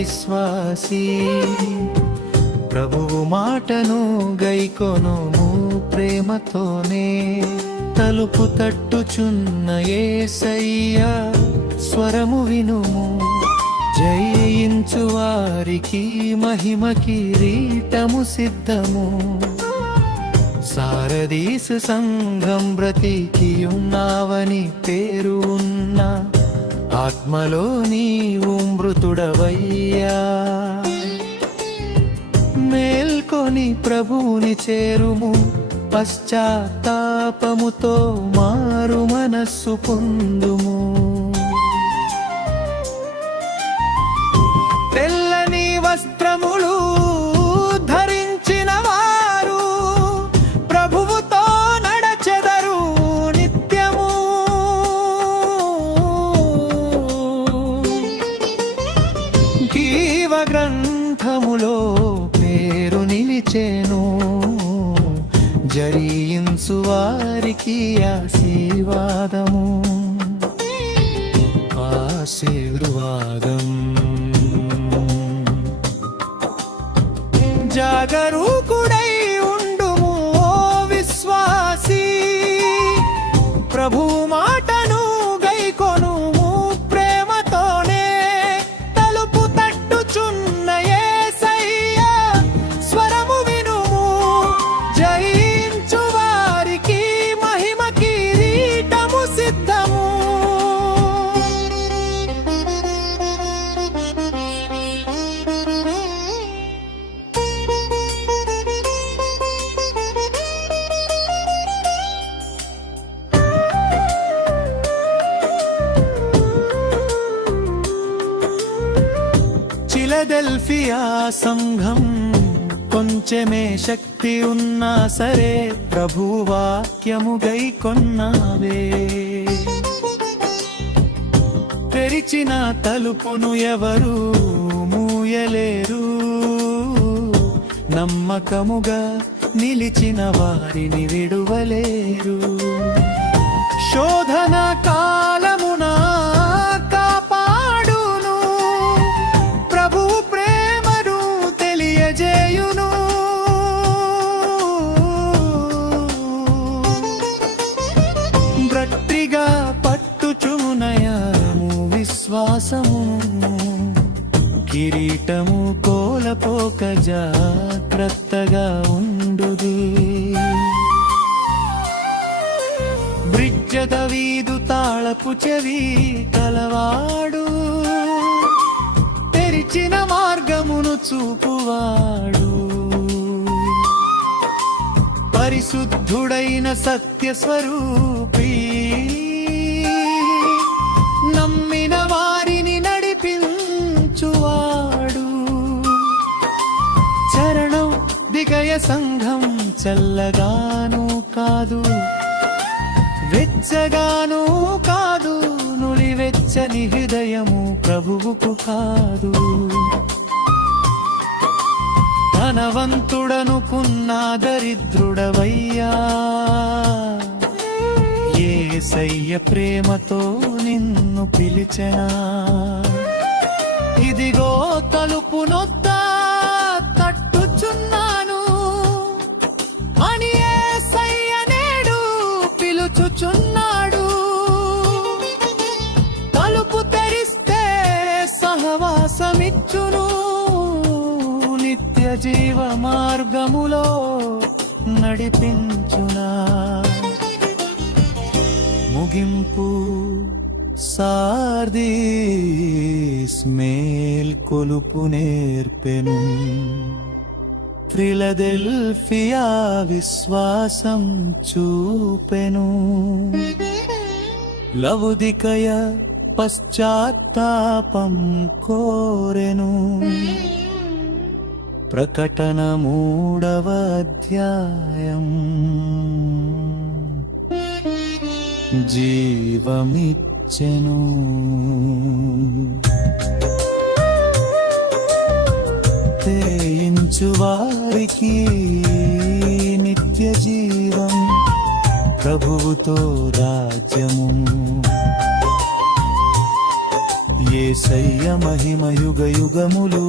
విశ్వాసీ ప్రభువు మాటను గైకొనుము ప్రేమతోనే తలుపు తట్టుచున్న యేసయ్య స్వరము వినుము జయించు వారికి మహిమ కిరీటము సిద్ధము సారదీసు సంఘం బ్రతికియున్నావని పేరు ఉన్న ఆత్మలో నీవు మృతుడవయ్యా మేల్కొని ప్రభువుని చేరుము పశ్చాత్తాపముతో మారు మనస్సు పొందుము తెల్లని వస్త్రములు ధరించిన వారు ప్రభువుతో నడచెదరు నిత్యము జీవ గ్రంథములో పేరు నిలిచెను జయించు వారికి ఆశీర్వాదము ఆశీర్వాదం జాగరూకుడై ఉండుము ఓ విశ్వాసీ ప్రభు మాటను గైకొనుము ప్రేమతోనే తలుపు తట్టుచున్న యేసయ్య స్వరము వినుము జయించు వారికి మహిమ కిరీటము సిద్ధము ఫిలదెల్ఫియా సంఘం కొంచెమే శక్తి ఉన్నా సరే ప్రభు వాక్యము గైకొన్నావే తెరిచిన తలుపును ఎవరు మూయలేరు నమ్మకముగా నిలిచిన వారిని విడువలేరు శోధన కాలమున కాపాడును ప్రభువు ప్రేమను తెలియజేయును గట్టిగా పట్టుచునయము విశ్వాసము కిరీటము కోలపోక జాగ్రత్తగా ఉండుది బ్రిడ్జదవీదు తాళపు చెవి కలవాడు తెరిచిన మార్గమును చూపువాడు పరిశుద్ధుడైన సత్యస్వరూపి నమ్మిన వారిని నడిపించువాడు చరణం దిగయ సంఘం చల్లగాను కాదు వెచ్చగాను కాదు నులివెచ్చని హృదయము ప్రభువుకు కాదు ధనవంతుడనుకున్న దరిద్రుడవయ్యా యేసయ్య ప్రేమతో నిన్ను పిలిచెనా ఇదిగో తలుపు నొద్ద తట్టుచున్నాను అని యేసయ్య నేడు పిలుచుచున్నాడు తలుపు తెరిస్తే సహవాసమిచ్చును నిత్య జీవ మార్గములో నడిపించునా ముగింపు సార్దీస్ మేల్కొలుపు నేర్పెను ఫిలదెల్ఫియా విశ్వాసం చూపెను లవుదికయ పశ్చాత్తాపం కోరెను ప్రకటన 3వ అధ్యాయం జీవమిచ్చెను తేయించు వారికి నిత్య జీవం ప్రభువుతో రాజ్యము యేసయ్య మహిమ యుగ యుగములు